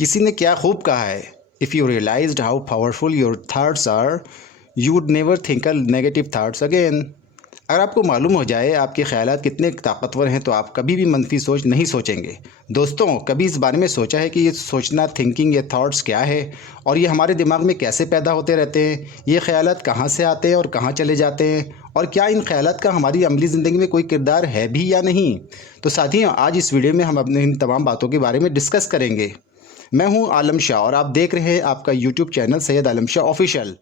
کسی نے کیا خوب کہا ہے، if you realized how powerful your thoughts are you would never think a negative thoughts again. اگر آپ کو معلوم ہو جائے آپ کے خیالات کتنے طاقتور ہیں تو آپ کبھی بھی منفی سوچ نہیں سوچیں گے۔ دوستوں، کبھی اس بارے میں سوچا ہے کہ یہ سوچنا، تھنکنگ یا تھاٹس کیا ہے اور یہ ہمارے دماغ میں کیسے پیدا ہوتے رہتے ہیں؟ یہ خیالات کہاں سے آتے ہیں اور کہاں چلے جاتے ہیں؟ اور کیا ان خیالات کا ہماری عملی زندگی میں کوئی کردار ہے بھی یا نہیں؟ تو ساتھیوں، آج اس ویڈیو میں ہم اپنے ان تمام باتوں کے بارے میں ڈسکس کریں گے۔ میں ہوں عالم شاہ اور آپ دیکھ رہے ہیں آپ کا یوٹیوب چینل سید عالم شاہ آفیشیل۔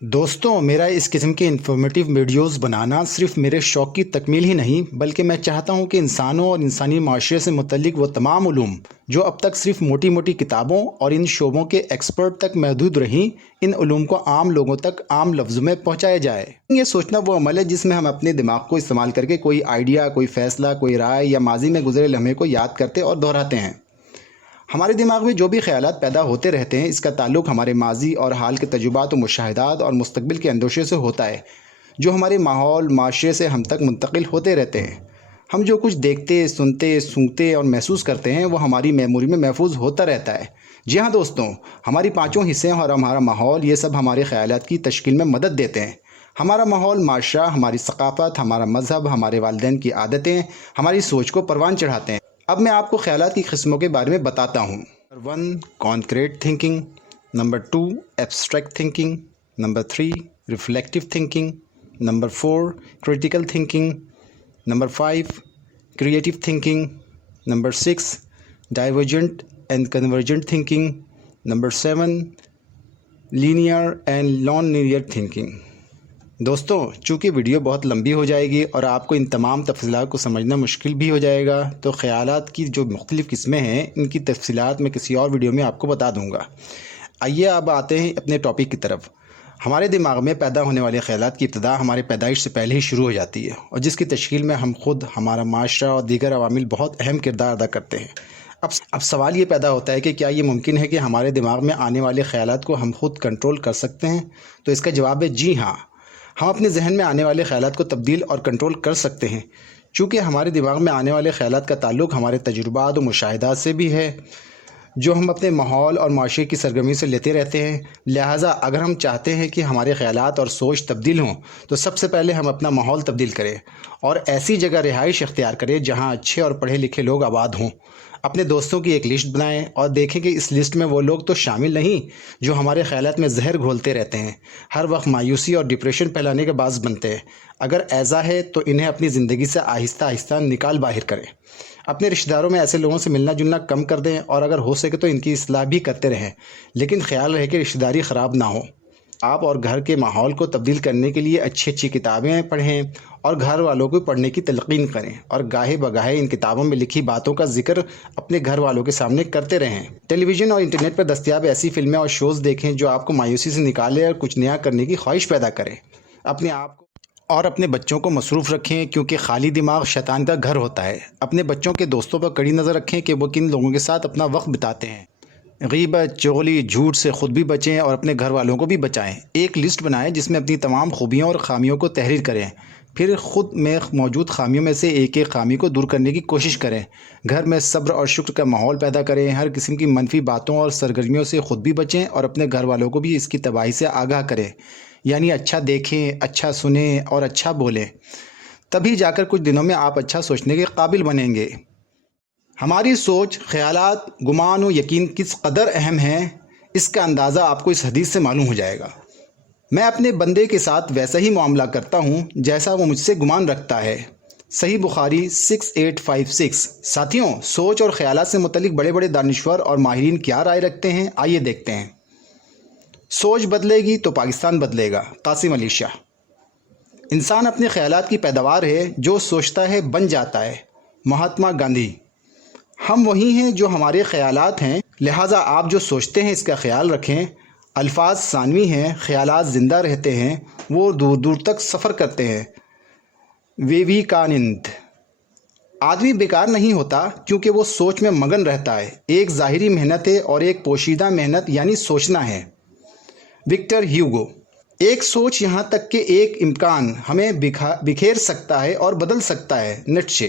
دوستوں، میرا اس قسم کے انفارمیٹیو ویڈیوز بنانا صرف میرے شوق کی تکمیل ہی نہیں بلکہ میں چاہتا ہوں کہ انسانوں اور انسانی معاشرے سے متعلق وہ تمام علوم جو اب تک صرف موٹی موٹی کتابوں اور ان شعبوں کے ایکسپرٹ تک محدود رہیں، ان علوم کو عام لوگوں تک عام لفظوں میں پہنچایا جائے۔ یہ سوچنا وہ عمل ہے جس میں ہم اپنے دماغ کو استعمال کر کے کوئی آئیڈیا، کوئی فیصلہ، کوئی رائے یا ماضی میں گزرے لمحے کو یاد کرتے اور دہراتے ہیں۔ ہمارے دماغ میں جو بھی خیالات پیدا ہوتے رہتے ہیں اس کا تعلق ہمارے ماضی اور حال کے تجربات و مشاہدات اور مستقبل کے اندیشے سے ہوتا ہے، جو ہمارے ماحول، معاشرے سے ہم تک منتقل ہوتے رہتے ہیں۔ ہم جو کچھ دیکھتے، سنتے، سونگتے اور محسوس کرتے ہیں وہ ہماری میموری میں محفوظ ہوتا رہتا ہے۔ جی ہاں دوستوں، ہماری پانچوں حصے اور ہمارا ماحول، یہ سب ہمارے خیالات کی تشکیل میں مدد دیتے ہیں۔ ہمارا ماحول، معاشرہ، ہماری ثقافت، ہمارا مذہب، ہمارے والدین کی عادتیں ہماری سوچ کو پروان چڑھاتے ہیں۔ اب میں آپ کو خیالات کی قسموں کے بارے میں بتاتا ہوں۔ Number 1 concrete thinking, number 2 abstract thinking, number 3 reflective thinking, number 4 critical thinking, number 5 creative thinking, number 6 divergent and convergent thinking, number 7 linear and non linear thinking. دوستوں، چونکہ ویڈیو بہت لمبی ہو جائے گی اور آپ کو ان تمام تفصیلات کو سمجھنا مشکل بھی ہو جائے گا، تو خیالات کی جو مختلف قسمیں ہیں ان کی تفصیلات میں کسی اور ویڈیو میں آپ کو بتا دوں گا۔ آئیے اب آتے ہیں اپنے ٹاپک کی طرف۔ ہمارے دماغ میں پیدا ہونے والے خیالات کی ابتدا ہمارے پیدائش سے پہلے ہی شروع ہو جاتی ہے اور جس کی تشکیل میں ہم خود، ہمارا معاشرہ اور دیگر عوامل بہت اہم کردار ادا کرتے ہیں۔ اب سوال یہ پیدا ہوتا ہے کہ کیا یہ ممکن ہے کہ ہمارے دماغ میں آنے والے خیالات کو ہم خود کنٹرول کر سکتے ہیں؟ تو اس کا جواب ہے جی ہاں، ہم اپنے ذہن میں آنے والے خیالات کو تبدیل اور کنٹرول کر سکتے ہیں۔ چونکہ ہمارے دماغ میں آنے والے خیالات کا تعلق ہمارے تجربات و مشاہدات سے بھی ہے جو ہم اپنے ماحول اور معاشرے کی سرگرمی سے لیتے رہتے ہیں۔ لہٰذا اگر ہم چاہتے ہیں کہ ہمارے خیالات اور سوچ تبدیل ہوں تو سب سے پہلے ہم اپنا ماحول تبدیل کریں اور ایسی جگہ رہائش اختیار کریں جہاں اچھے اور پڑھے لکھے لوگ آباد ہوں۔ اپنے دوستوں کی ایک لسٹ بنائیں اور دیکھیں کہ اس لسٹ میں وہ لوگ تو شامل نہیں جو ہمارے خیالات میں زہر گھولتے رہتے ہیں، ہر وقت مایوسی اور ڈپریشن پھیلانے کا باعث بنتے ہیں۔ اگر ایسا ہے تو انہیں اپنی زندگی سے آہستہ آہستہ نکال باہر کریں۔ اپنے رشتہ داروں میں ایسے لوگوں سے ملنا جلنا کم کر دیں اور اگر ہو سکے تو ان کی اصلاح بھی کرتے رہیں، لیکن خیال رہے کہ رشتہ داری خراب نہ ہو۔ آپ اور گھر کے ماحول کو تبدیل کرنے کے لیے اچھی اچھی کتابیں پڑھیں اور گھر والوں کو پڑھنے کی تلقین کریں اور گاہے بگاہے ان کتابوں میں لکھی باتوں کا ذکر اپنے گھر والوں کے سامنے کرتے رہیں۔ ٹیلی ویژن اور انٹرنیٹ پر دستیاب ایسی فلمیں اور شوز دیکھیں جو آپ کو مایوسی سے نکالے اور کچھ نیا کرنے کی خواہش پیدا کریں۔ اپنے آپ کو اور اپنے بچوں کو مصروف رکھیں کیونکہ خالی دماغ شیطان کا گھر ہوتا ہے۔ اپنے بچوں کے دوستوں پر کڑی نظر رکھیں کہ وہ کن لوگوں کے ساتھ اپنا وقت بتاتے ہیں۔ غیبت، چغلی، جھوٹ سے خود بھی بچیں اور اپنے گھر والوں کو بھی بچائیں۔ ایک لسٹ بنائیں جس میں اپنی تمام خوبیوں اور خامیوں کو تحریر کریں، پھر خود میں موجود خامیوں میں سے ایک ایک خامی کو دور کرنے کی کوشش کریں۔ گھر میں صبر اور شکر کا ماحول پیدا کریں، ہر قسم کی منفی باتوں اور سرگرمیوں سے خود بھی بچیں اور اپنے گھر والوں کو بھی اس کی تباہی سے آگاہ کریں۔ یعنی اچھا دیکھیں، اچھا سنیں اور اچھا بولیں، تبھی جا کر کچھ دنوں میں آپ اچھا سوچنے کے قابل بنیں گے۔ ہماری سوچ، خیالات، گمان و یقین کس قدر اہم ہیں اس کا اندازہ آپ کو اس حدیث سے معلوم ہو جائے گا۔ میں اپنے بندے کے ساتھ ویسا ہی معاملہ کرتا ہوں جیسا وہ مجھ سے گمان رکھتا ہے۔ صحیح بخاری 6856۔ ساتھیوں، سوچ اور خیالات سے متعلق بڑے بڑے دانشور اور ماہرین کیا رائے رکھتے ہیں، آئیے دیکھتے ہیں۔ سوچ بدلے گی تو پاکستان بدلے گا، قاسم علی شاہ۔ انسان اپنے خیالات کی پیداوار ہے، جو سوچتا ہے بن جاتا ہے، مہاتما گاندھی۔ ہم وہی ہیں جو ہمارے خیالات ہیں، لہٰذا آپ جو سوچتے ہیں اس کا خیال رکھیں۔ الفاظ ثانوی ہیں، خیالات زندہ رہتے ہیں، وہ دور دور تک سفر کرتے ہیں۔ ویویکانند۔ آدمی بیکار نہیں ہوتا کیونکہ وہ سوچ میں مگن رہتا ہے۔ ایک ظاہری محنت ہے اور ایک پوشیدہ محنت یعنی سوچنا ہے۔ Victor Hugo. ایک سوچ یہاں تک کہ ایک امکان ہمیں بکھیر سکتا ہے اور بدل سکتا ہے۔ نیٹشے۔